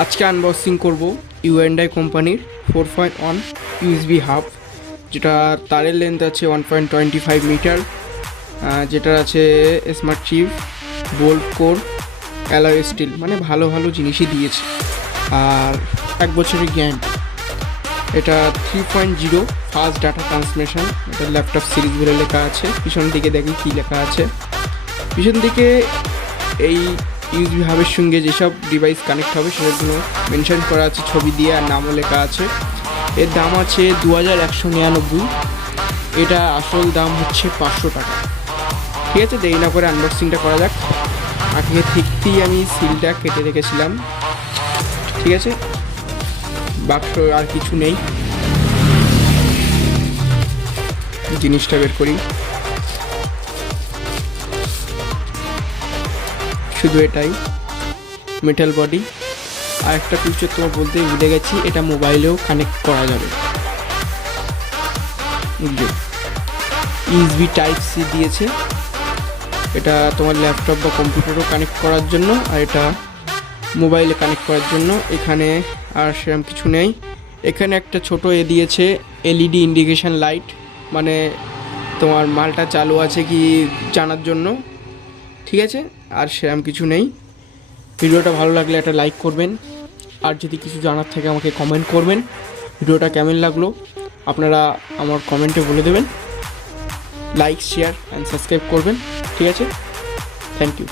আজকে আনবক্সিং করব U&I কোম্পানির 4.1 USB হাব, যেটা তারের লেন্থ আছে 1.25 মিটার, যেটা আছে smart chip, bolt core, alloy steel, মানে ভালো ভালো জিনিসই দিয়েছে। আর 1 বছরের গ্যারান্টি। এটা 3.0 ফাস্ট ডাটা ট্রান্সমিশন। এটা ল্যাপটপ সিরিজ বলে লেখা আছে। পিছন দিকে দেখি কী লেখা আছে। পিছন দিকে এই ইউএসবি হাবের সঙ্গে যেসব ডিভাইস কানেক্ট হবে সেগুলো মেনশন করা আছে ছবি দিয়ে, আর নামও লেখা আছে। এর দাম আছে 2199। এটা আসল দাম হচ্ছে 500 টাকা। ঠিক আছে, দেরি না করে আনবক্সিংটা করা যাক। আগে থেকেই আমি সিলটা কেটে রেখেছিলাম। ঠিক আছে, বাক্স আর কিছু নেই, জিনিসটা বের করি। শুধু এটাই, মেটাল বডি। আর একটা ফিচার তোমার বলতে ভুলে গেছি, এটা মোবাইলেও কানেক্ট করা যাবে। ইউএসবি টাইপ সি দিয়েছে। এটা তোমার ল্যাপটপ বা কম্পিউটারও কানেক্ট করার জন্য, আর এটা মোবাইলে কানেক্ট করার জন্য। এখানে আর সেরকম কিছু নেই। এখানে একটা ছোট দিয়েছে এলইডি ইন্ডিকেশন লাইট, মানে তোমার মালটা চালু আছে কি জানার জন্য। ঠিক আছে, আর সেরকম কিছু নেই। ভিডিওটা ভালো লাগলে একটা লাইক করবেন, আর যদি কিছু জানার থাকে আমাকে কমেন্ট করবেন। ভিডিওটা কেমন লাগলো আপনারা আমার কমেন্টে বলে দেবেন। লাইক, শেয়ার অ্যান্ড সাবস্ক্রাইব করবেন। ঠিক আছে, থ্যাংক ইউ।